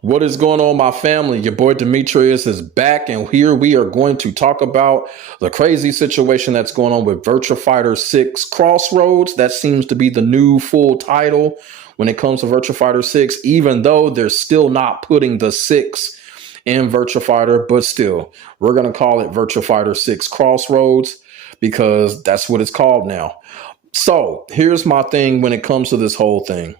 What is going on, my family? Your boy Demetrius is back, and here we are going to talk about the crazy situation that's going on with Virtua Fighter 6 Cross Roads. That seems to be the new full title when it comes to Virtua Fighter 6, even though they're still not putting the 6 in Virtua Fighter, but still, we're going to call it Virtua Fighter 6 Cross Roads because that's what it's called now. So here's my thing when it comes to this whole thing.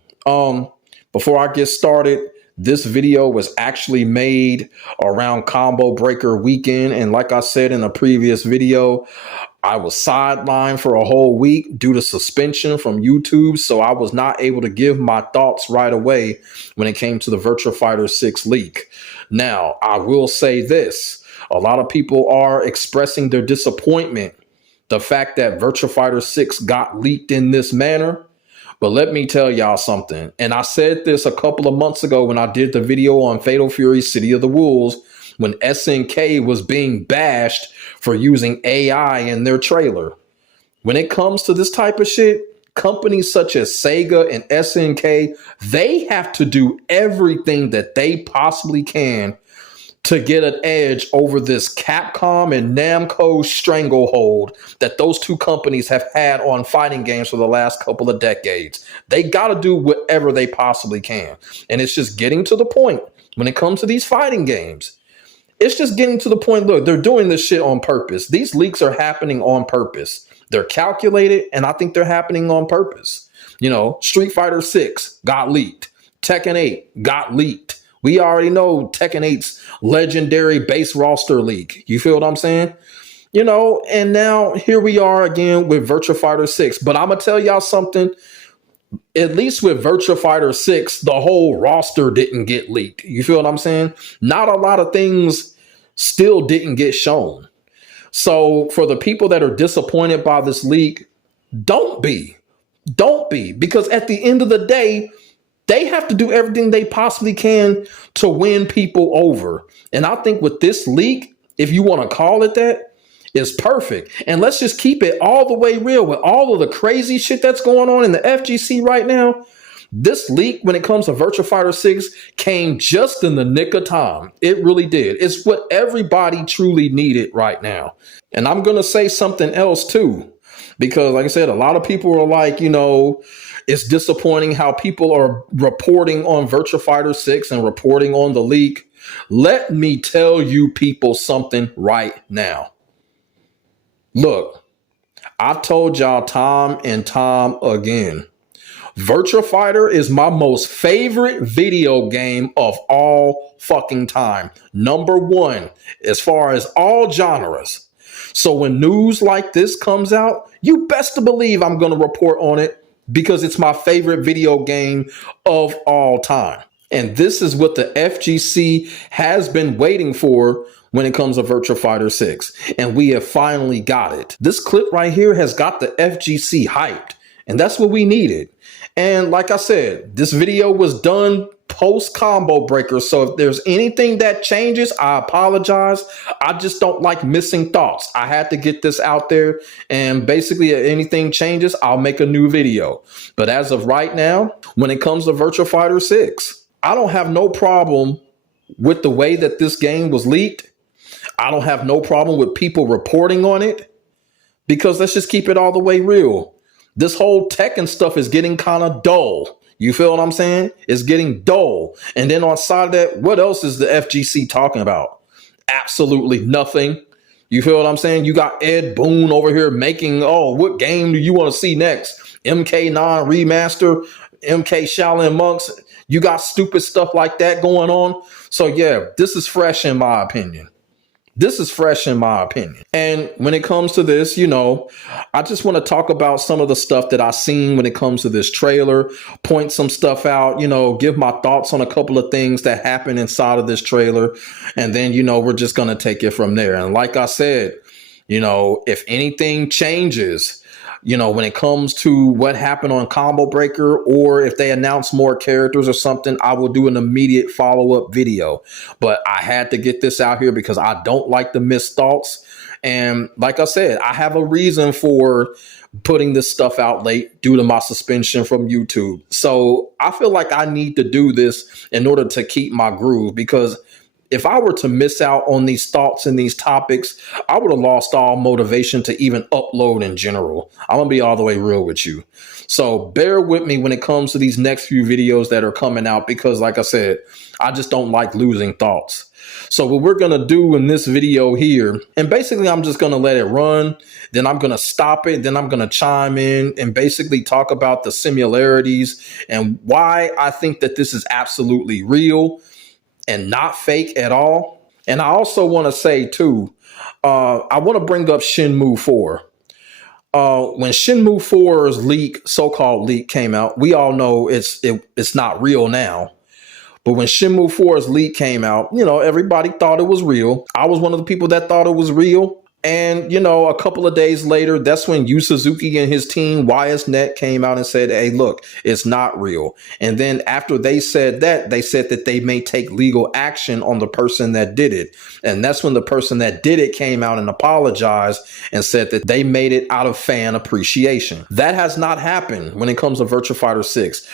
Before I get started, this video was actually made around Combo Breaker weekend. And like I said in a previous video, I was sidelined for a whole week due to suspension from YouTube. So I was not able to give my thoughts right away when it came to the Virtua Fighter 6 leak. Now, I will say this. A lot of people are expressing their disappointment. The fact that Virtua Fighter 6 got leaked in this manner. But let me tell y'all something. And I said this a couple of months ago when I did the video on Fatal Fury City of the Wolves, when SNK was being bashed for using AI in their trailer. When it comes to this type of shit, companies such as Sega and SNK, they have to do everything that they possibly can to get an edge over this Capcom and Namco stranglehold that those two companies have had on fighting games for the last couple of decades. They got to do whatever they possibly can. And it's just getting to the point when it comes to these fighting games. It's just getting to the point, look, they're doing this shit on purpose. These leaks are happening on purpose. They're calculated, and I think they're happening on purpose. You know, Street Fighter 6 got leaked. Tekken 8 got leaked. We already know Tekken 8's legendary base roster leak. You feel what I'm saying? You know, and now here we are again with Virtua Fighter 6. But I'm going to tell y'all something. At least with Virtua Fighter 6, the whole roster didn't get leaked. You feel what I'm saying? Not a lot of things still didn't get shown. So for the people that are disappointed by this leak, don't be. Don't be. Because at the end of the day, they have to do everything they possibly can to win people over. And I think with this leak, if you want to call it that, is perfect. And let's just keep it all the way real with all of the crazy shit that's going on in the FGC right now. This leak, when it comes to Virtua Fighter 6, came just in the nick of time. It really did. It's what everybody truly needed right now. And I'm going to say something else too, because like I said, a lot of people are like, you know, it's disappointing how people are reporting on Virtua Fighter 6 and reporting on the leak. Let me tell you people something right now. Look, I've told y'all time and time again. Virtua Fighter is my most favorite video game of all fucking time. Number one, as far as all genres. So when news like this comes out, you best to believe I'm going to report on it, because it's my favorite video game of all time. And this is what the FGC has been waiting for when it comes to Virtua Fighter 6. And we have finally got it. This clip right here has got the FGC hyped. And that's what we needed. And like I said, this video was done post Combo Breaker. So if there's anything that changes, I apologize. I just don't like missing thoughts. I had to get this out there. And basically, if anything changes, I'll make a new video. But as of right now, when it comes to Virtua Fighter 6, I don't have no problem with the way that this game was leaked. I don't have no problem with people reporting on it, because let's just keep it all the way real. This whole Tekken stuff is getting kind of dull. You feel what I'm saying? It's getting dull. And then on side of that, what else is the FGC talking about? Absolutely nothing. You feel what I'm saying? You got Ed Boon over here making, oh, what game do you want to see next? MK9 remaster, MK Shaolin Monks. You got stupid stuff like that going on. So yeah, this is fresh in my opinion. This is fresh in my opinion. And when it comes to this, I just want to talk about some of the stuff that I've seen when it comes to this trailer, point some stuff out, give my thoughts on a couple of things that happen inside of this trailer. And then, we're just going to take it from there. And like I said, if anything changes, when it comes to what happened on Combo Breaker, or if they announce more characters or something, I will do an immediate follow-up video. But I had to get this out here because I don't like the missed thoughts. And like I said, I have a reason for putting this stuff out late due to my suspension from YouTube. So I feel like I need to do this in order to keep my groove, because if I were to miss out on these thoughts and these topics, I would have lost all motivation to even upload in general. I'm going to be all the way real with you. So bear with me when it comes to these next few videos that are coming out, because like I said, I just don't like losing thoughts. So what we're going to do in this video here, and basically I'm just going to let it run, then I'm going to stop it, then I'm going to chime in and basically talk about the similarities and why I think that this is absolutely real and not fake at all. And I also want to say too, I want to bring up Shenmue 4. When Shenmue 4's leak, so-called leak, came out, we all know it's not real now. But when Shenmue 4's leak came out, everybody thought it was real. I was one of the people that thought it was real. And, a couple of days later, that's when Yu Suzuki and his team, YSNet, came out and said, hey, look, it's not real. And then after they said that they may take legal action on the person that did it. And that's when the person that did it came out and apologized and said that they made it out of fan appreciation. That has not happened when it comes to Virtua Fighter 6.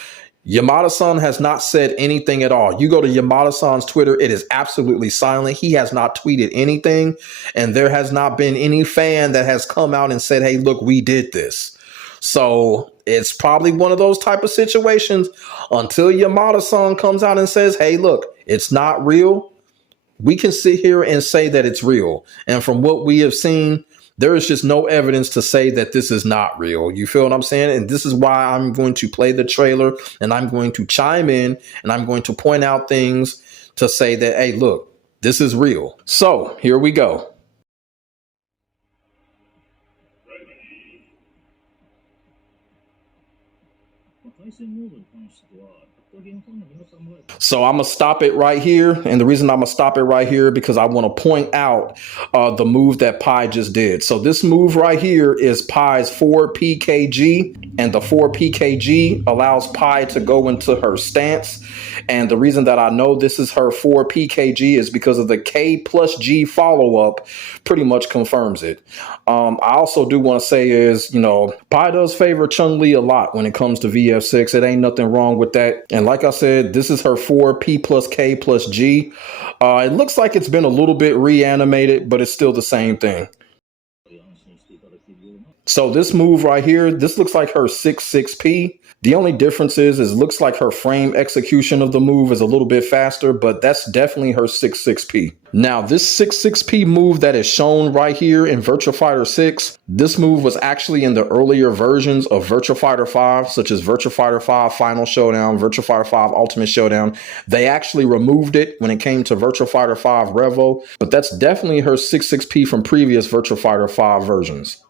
Yamada-san has not said anything at all. You go to Yamada-san's Twitter, it is absolutely silent. He has not tweeted anything, and there has not been any fan that has come out and said, hey, look, we did this. So it's probably one of those type of situations until Yamada-san comes out and says, hey, look, it's not real. We can sit here and say that it's real. And from what we have seen, there is just no evidence to say that this is not real. You feel what I'm saying? And this is why I'm going to play the trailer, and I'm going to chime in, and I'm going to point out things to say that, hey, look, this is real. So here we go. So I'm going to stop it right here. And the reason I'm going to stop it right here, because I want to point out the move that Pi just did. So this move right here is Pi's 4PKG, and the 4PKG allows Pi to go into her stance. And the reason that I know this is her 4PKG is because of the K plus G follow-up pretty much confirms it. I also do want to say is, Pi does favor Chun-Li a lot when it comes to VF6. It ain't nothing wrong with that. And like I said, this is her 4P plus K plus G. It looks like it's been a little bit reanimated, but it's still the same thing. So this move right here, this looks like her 6-6P. The only difference is it looks like her frame execution of the move is a little bit faster, but that's definitely her 6-6P. Now, this 6-6P move that is shown right here in Virtua Fighter 6, this move was actually in the earlier versions of Virtua Fighter 5, such as Virtua Fighter 5 Final Showdown, Virtua Fighter 5 Ultimate Showdown. They actually removed it when it came to Virtua Fighter 5 Revo, but that's definitely her 6-6P from previous Virtua Fighter 5 versions.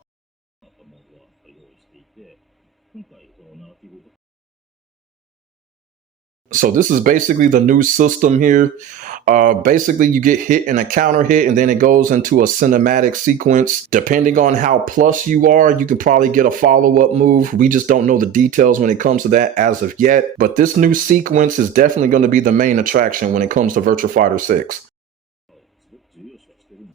So this is basically the new system here. Basically, you get hit and a counter hit, and then it goes into a cinematic sequence. Depending on how plus you are, you can probably get a follow-up move. We just don't know the details when it comes to that as of yet. But this new sequence is definitely going to be the main attraction when it comes to Virtua Fighter 6.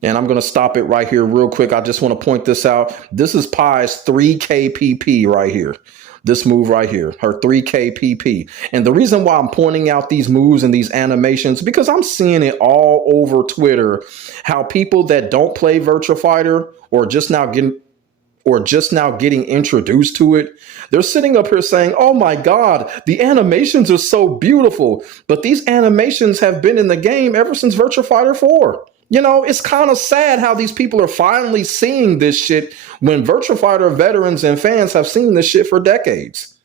And I'm going to stop it right here real quick. I just want to point this out. This is Pi's 3KPP right here. This move right here, her 3KPP. And the reason why I'm pointing out these moves and these animations, because I'm seeing it all over Twitter, how people that don't play Virtua Fighter or just now getting introduced to it, they're sitting up here saying, oh my God, the animations are so beautiful. But these animations have been in the game ever since Virtua Fighter 4. You know, it's kind of sad how these people are finally seeing this shit when Virtua Fighter veterans and fans have seen this shit for decades.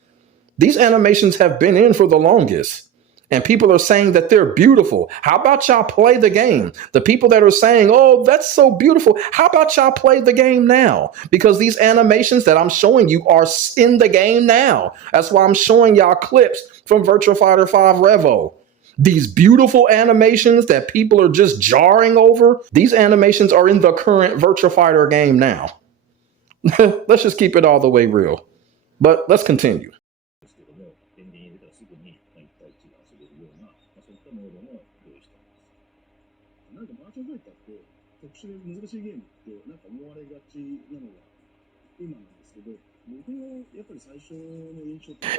These animations have been in for the longest. And people are saying that they're beautiful. How about y'all play the game? The people that are saying, oh, that's so beautiful. How about y'all play the game now? Because these animations that I'm showing you are in the game now. That's why I'm showing y'all clips from Virtua Fighter 5 Revo. These beautiful animations that people are just jarring over, these animations are in the current Virtua Fighter game now. Let's just keep it all the way real. But let's continue.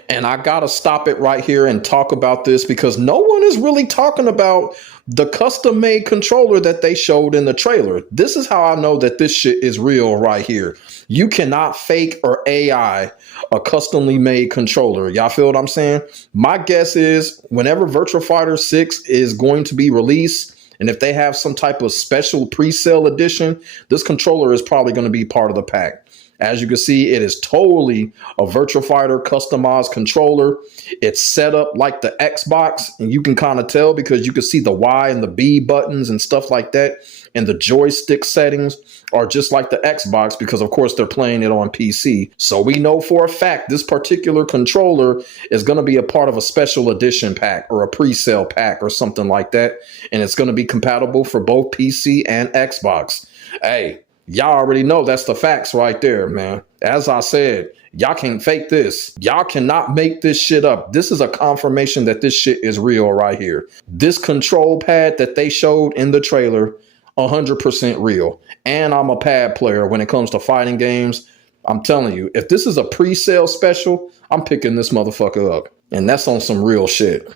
And I gotta stop it right here and talk about this because no one is really talking about the custom made controller that they showed in the trailer. This is how I know that this shit is real right here. You cannot fake or AI a customly made controller. Y'all feel what I'm saying? My guess is whenever Virtua Fighter 6 is going to be released, and if they have some type of special pre-sale edition, this controller is probably going to be part of the pack. As you can see, it is totally a Virtua Fighter customized controller. It's set up like the Xbox, and you can kind of tell because you can see the Y and the B buttons and stuff like that. And the joystick settings are just like the Xbox because, of course, they're playing it on PC. So we know for a fact this particular controller is going to be a part of a special edition pack or a pre-sale pack or something like that. And it's going to be compatible for both PC and Xbox. Hey, y'all already know that's the facts right there, man. As I said, y'all can't fake this. Y'all cannot make this shit up. This is a confirmation that this shit is real right here. This control pad that they showed in the trailer, 100% real. And I'm a pad player when it comes to fighting games. I'm telling you, if this is a pre-sale special, I'm picking this motherfucker up. And that's on some real shit.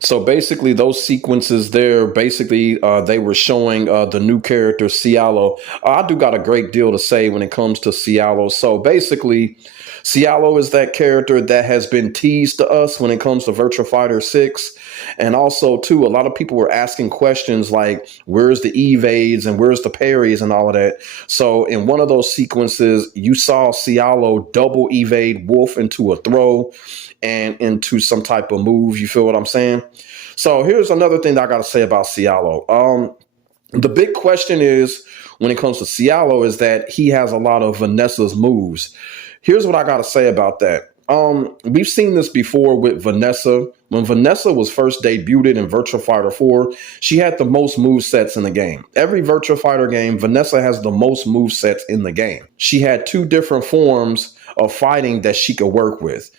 So basically those sequences there, basically they were showing the new character CIELO. I do got a great deal to say when it comes to CIELO. So basically CIELO is that character that has been teased to us when it comes to Virtua Fighter 6. And also too, a lot of people were asking questions like, where's the evades and where's the parries and all of that. So in one of those sequences, you saw CIELO double evade Wolf into a throw and into some type of move. You feel what I'm saying? So here's another thing that I got to say about CIELO. The big question is when it comes to CIELO is that he has a lot of Vanessa's moves. Here's what I got to say about that. We've seen this before with Vanessa. When Vanessa was first debuted in Virtua Fighter 4, she had the most move sets in the game. Every Virtua Fighter game, Vanessa has the most move sets in the game. She had two different forms of fighting that she could work with.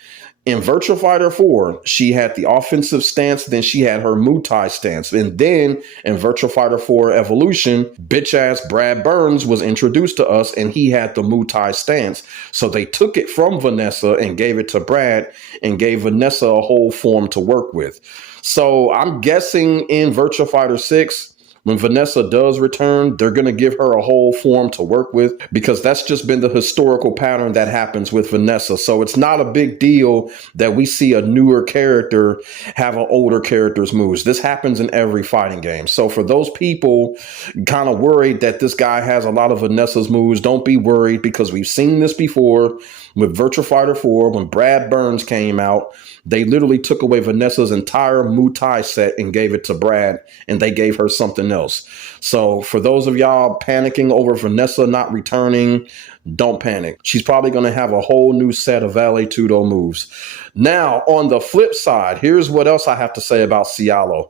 In Virtua Fighter 4, she had the offensive stance, then she had her Muay Thai stance. And then in Virtua Fighter 4 Evolution, bitch-ass Brad Burns was introduced to us and he had the Muay Thai stance. So they took it from Vanessa and gave it to Brad and gave Vanessa a whole form to work with. So I'm guessing in Virtua Fighter 6, when Vanessa does return, they're going to give her a whole form to work with because that's just been the historical pattern that happens with Vanessa. So it's not a big deal that we see a newer character have an older character's moves. This happens in every fighting game. So for those people kind of worried that this guy has a lot of Vanessa's moves, don't be worried because we've seen this before with Virtua Fighter 4. When Brad Burns came out, they literally took away Vanessa's entire Muay Thai set and gave it to Brad, and they gave her something else. So for those of y'all panicking over Vanessa not returning, don't panic. She's probably going to have a whole new set of Vale Tudo moves. Now, on the flip side, here's what else I have to say about CIELO.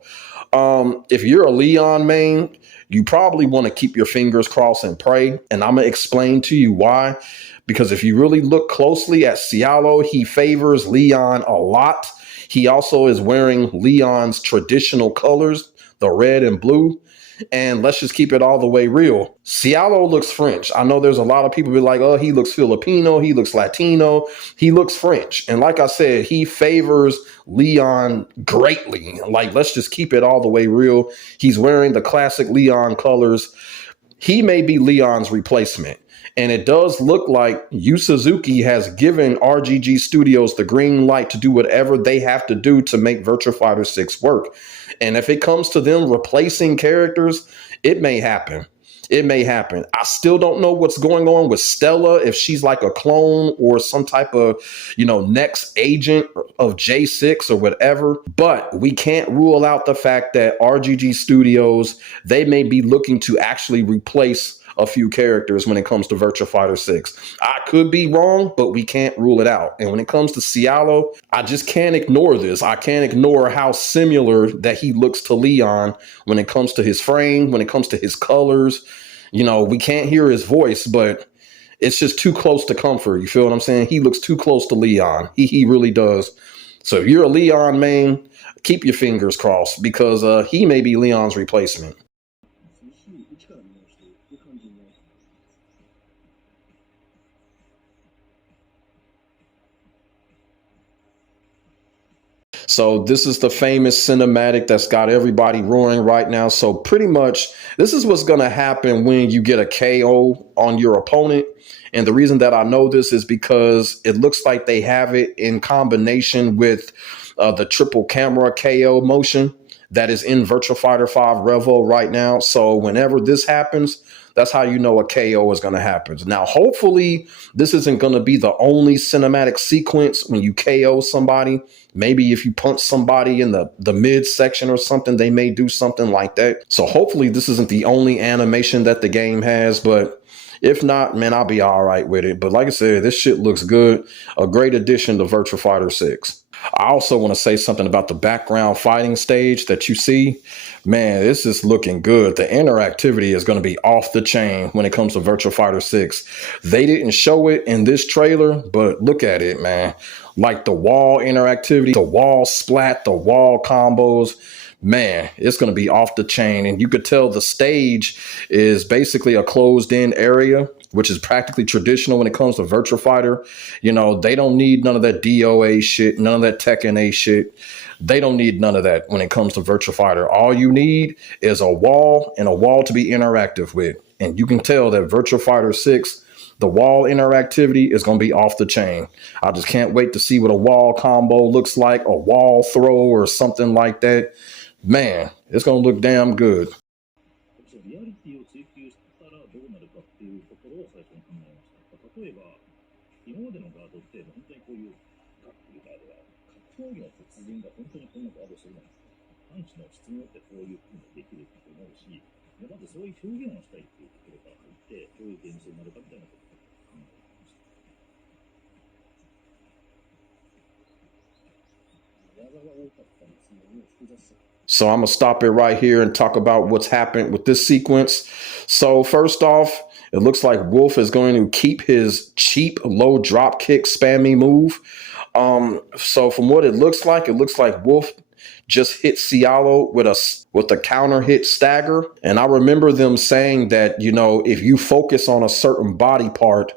If you're a Leon main, you probably want to keep your fingers crossed and pray, and I'm going to explain to you why. Because if you really look closely at CIELO, he favors Leon a lot. He also is wearing Leon's traditional colors, the red and blue. And let's just keep it all the way real. CIELO looks French. I know there's a lot of people be like, oh, he looks Filipino, he looks Latino, he looks French. And like I said, he favors Leon greatly. Like, let's just keep it all the way real. He's wearing the classic Leon colors. He may be Leon's replacement. And it does look like Yu Suzuki has given RGG Studios the green light to do whatever they have to do to make Virtua Fighter 6 work. And if it comes to them replacing characters, it may happen. It may happen. I still don't know what's going on with Stella, if she's like a clone or some type of, next agent of J6 or whatever. But we can't rule out the fact that RGG Studios, they may be looking to actually replace a few characters when it comes to Virtua Fighter 6. I could be wrong, but we can't rule it out. And when it comes to CIELO, I just can't ignore this. I can't ignore how similar that he looks to Leon when it comes to his frame, when it comes to his colors. We can't hear his voice, but it's just too close to comfort. You feel what I'm saying? He looks too close to Leon. He really does. So if you're a Leon main, keep your fingers crossed, because he may be Leon's replacement. So this is the famous cinematic that's got everybody roaring right now. So pretty much this is what's going to happen when you get a KO on your opponent. And the reason that I know this is because it looks like they have it in combination with the triple camera KO motion that is in Virtua Fighter 5 Revo right now. So whenever this happens, that's how you know a KO is going to happen. Now, hopefully, this isn't going to be the only cinematic sequence when you KO somebody. Maybe if you punch somebody in the mid section or something, they may do something like that. So hopefully this isn't the only animation that the game has. But if not, man, I'll be all right with it. But like I said, this shit looks good. A great addition to Virtua Fighter 6. I also want to say something about the background fighting stage that you see. Man, this is looking good. The interactivity is going to be off the chain when it comes to Virtua Fighter 6. They didn't show it in this trailer, but look at it, man. Like the wall interactivity, the wall splat, the wall combos. Man, it's going to be off the chain. And you could tell the stage is basically a closed in area, which is practically traditional when it comes to Virtua Fighter. They don't need none of that DOA shit, none of that Tekken A shit. They don't need none of that when it comes to Virtua Fighter. All you need is a wall, and a wall to be interactive with. And you can tell that Virtua Fighter 6, the wall interactivity is going to be off the chain. I just can't wait to see what a wall combo looks like, a wall throw or something like that. Man, it's going to look damn good. So I'm going to stop it right here and talk about what's happened with this sequence. So first off, it looks like Wolf is going to keep his cheap low drop kick spammy move. So from what it looks like Wolf just hit CIELO with a counter hit stagger. And I remember them saying that, if you focus on a certain body part,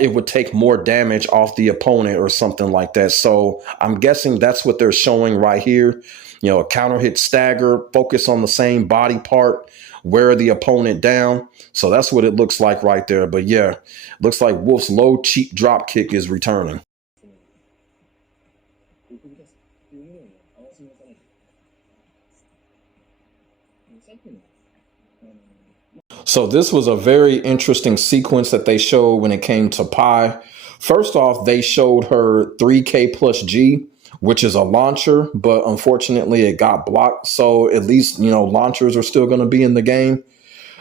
it would take more damage off the opponent or something like that. So I'm guessing that's what they're showing right here. A counter hit stagger, focus on the same body part, wear the opponent down. So that's what it looks like right there. But yeah, looks like Wolf's low cheap drop kick is returning. So this was a very interesting sequence that they showed when it came to Pi. First off, they showed her 3K plus G, which is a launcher, but unfortunately it got blocked. So at least, launchers are still going to be in the game.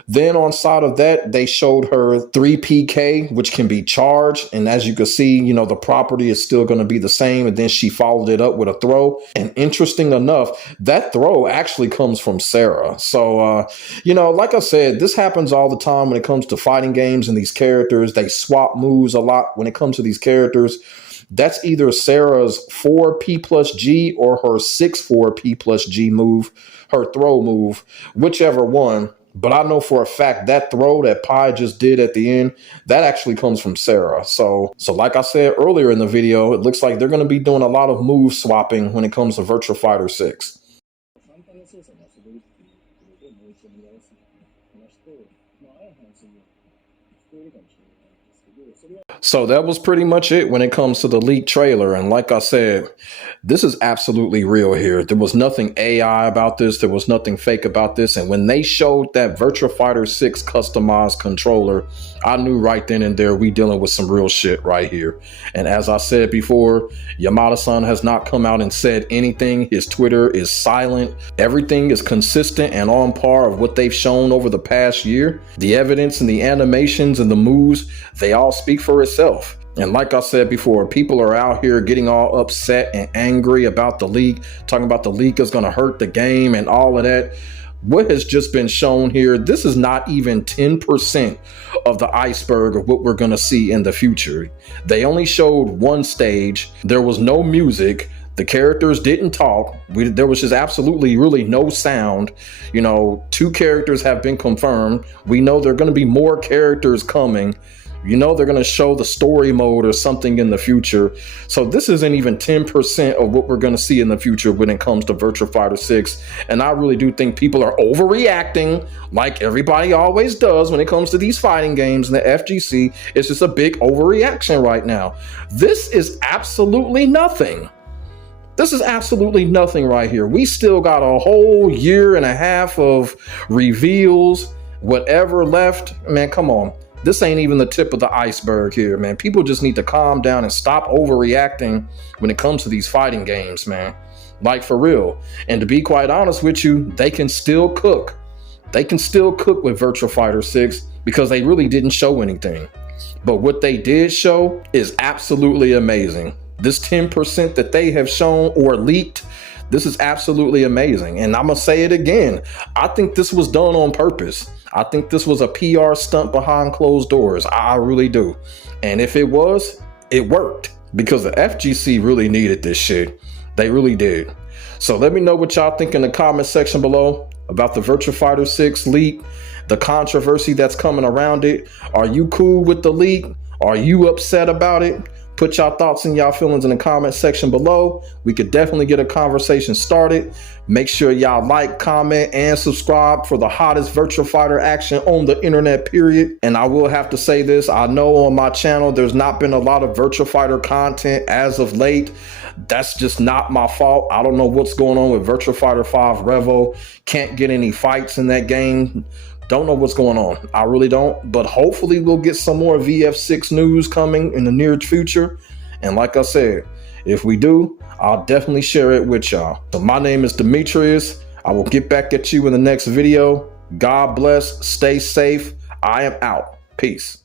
Then on side of that, they showed her 3PK, which can be charged. And as you can see, the property is still going to be the same. And then she followed it up with a throw. And interesting enough, that throw actually comes from Sarah. So, like I said, this happens all the time when it comes to fighting games and these characters. They swap moves a lot when it comes to these characters. That's either Sarah's 4P plus G or her 6-4P plus G move, her throw move, whichever one. But I know for a fact that throw that Pi just did at the end, that actually comes from Sarah. So like I said earlier in the video, it looks like they're going to be doing a lot of move swapping when it comes to Virtua Fighter 6. So that was pretty much it when it comes to the leaked trailer. And like I said, this is absolutely real here. There was nothing AI about this. There was nothing fake about this. And when they showed that Virtua Fighter 6 customized controller, I knew right then and there we dealing with some real shit right here. And as I said before, Yamada-san has not come out and said anything. His Twitter is silent. Everything is consistent and on par of what they've shown over the past year. The evidence and the animations and the moves, they all speak for itself. And like I said before, people are out here getting all upset and angry about the leak, talking about the leak is going to hurt the game and all of that. What has just been shown here, this is not even 10% of the iceberg of what we're going to see in the future. They only showed one stage. There was no music. The characters didn't talk. There was just absolutely really no sound. You know, 2 characters have been confirmed. We know there are going to be more characters coming. You know they're going to show the story mode or something in the future. So this isn't even 10% of what we're going to see in the future when it comes to Virtua Fighter 6. And I really do think people are overreacting like everybody always does when it comes to these fighting games and the FGC. It's just a big overreaction right now. This is absolutely nothing. This is absolutely nothing right here. We still got a whole year and a half of reveals, whatever left. Man, come on. This ain't even the tip of the iceberg here, man. People just need to calm down and stop overreacting when it comes to these fighting games, man. Like, for real. And to be quite honest with you, they can still cook. They can still cook with Virtua Fighter 6 because they really didn't show anything. But what they did show is absolutely amazing. This 10% that they have shown or leaked, this is absolutely amazing. And I'm going to say it again. I think this was done on purpose. I think this was a PR stunt behind closed doors. I really do. And if it was, it worked because the FGC really needed this shit. They really did. So let me know what y'all think in the comment section below about the Virtua Fighter 6 leak, the controversy that's coming around it. Are you cool with the leak? Are you upset about it? Put y'all thoughts and y'all feelings in the comment section below. We could definitely get a conversation started. Make sure y'all like, comment, and subscribe for the hottest Virtua Fighter action on the internet, period. And I will have to say this, I know on my channel there's not been a lot of Virtua Fighter content as of late. That's just not my fault. I don't know what's going on with Virtua Fighter 5 Revo. Can't get any fights in that game. Don't know what's going on. I really don't. But hopefully we'll get some more VF6 news coming in the near future. And like I said, if we do, I'll definitely share it with y'all. So my name is Demetrius. I will get back at you in the next video. God bless. Stay safe. I am out. Peace.